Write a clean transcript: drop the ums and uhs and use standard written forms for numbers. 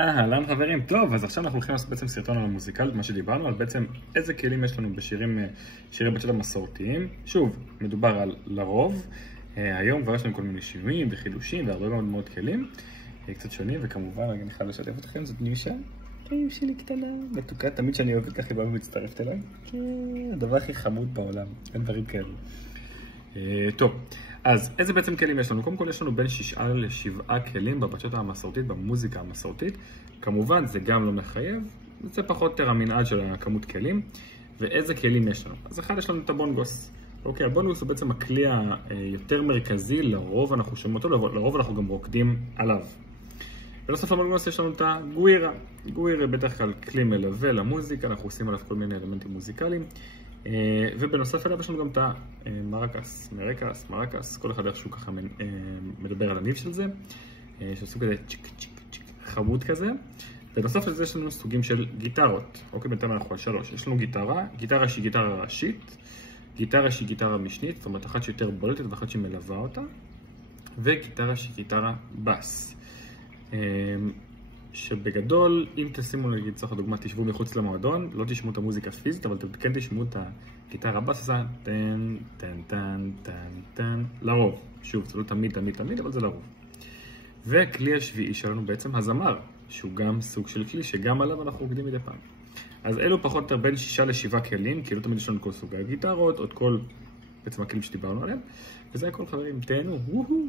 אהלן חברים, טוב, אז עכשיו אנחנו הולכים לעשות בעצם סרטון על המוזיקליות, מה שדיברנו, על בעצם איזה כלים יש לנו בשירים, שירי בצ'אט המסורתיים. שוב, מדובר על לרוב, היום כבר יש לנו כל מיני שינויים וחידושים והרבה מאוד מאוד כלים, קצת שונים, וכמובן אני חייב לשתף אתכם, זאת נישה, חיים שלי קטנה, מתוקה, תמיד שאני אוהבת ככה היא באה ומצטרפת אליי, הדבר הכי חמוד בעולם, אין דברים כאלו. טוב, אז איזה בעצם כלים יש לנו? קודם כל יש לנו בין 6 ל7 כלים בבצ'אט המסורתית, במוזיקה המסורתית. כמובן זה גם לא מחייב, זה פחות או יותר המנעד של הכמות כלים. ואיזה כלים יש לנו? אז אחד יש לנו את הבונגוס. אוקיי, הבונגוס הוא בעצם הכלי היותר מרכזי, לרוב אנחנו שומעים אותו, לרוב אנחנו גם רוקדים עליו. בנוסף לבונגוס יש לנו את הגווירה. גווירה בדרך כלל כלי מלווה למוזיקה, אנחנו עושים עליו כל מיני אלמנטים מוזיקליים. ובנוסף אליו יש לנו גם את המרקס, מרקס, כל אחד איכשהו ככה מדבר על הניב של זה, שעשו כזה צ'יק צ'יק צ'יק חמוד כזה. בנוסף לזה יש לנו סוגים של גיטרות. אוקיי, בינתיים אנחנו על 3. יש לנו גיטרה שהיא גיטרה ראשית, גיטרה שהיא גיטרה משנית, זאת אומרת אחת שיותר בולטת ואחת שמלווה אותה, וגיטרה שהיא גיטרה בס. שבגדול, אם תשימו נגיד צורך הדוגמה, תשבו מחוץ למועדון, לא תשמעו את המוזיקה פיזית, אבל אתם כן תשמעו את הגיטרה בס, עושה טן, טן, טן, טן, טן, לרוב. שוב, זה לא תמיד, אבל זה לרוב. וכלי השביעי שלנו בעצם הזמר, שהוא גם סוג של כלי שגם עליו אנחנו רוקדים מדי פעם. אז אלו פחות או יותר בין 6 ל7 כלים, כי לא תמיד יש לנו כל סוגי הגיטרות, או את כל בעצם הכלים שדיברנו עליהם. וזה הכל חברים, תהנו, וואו!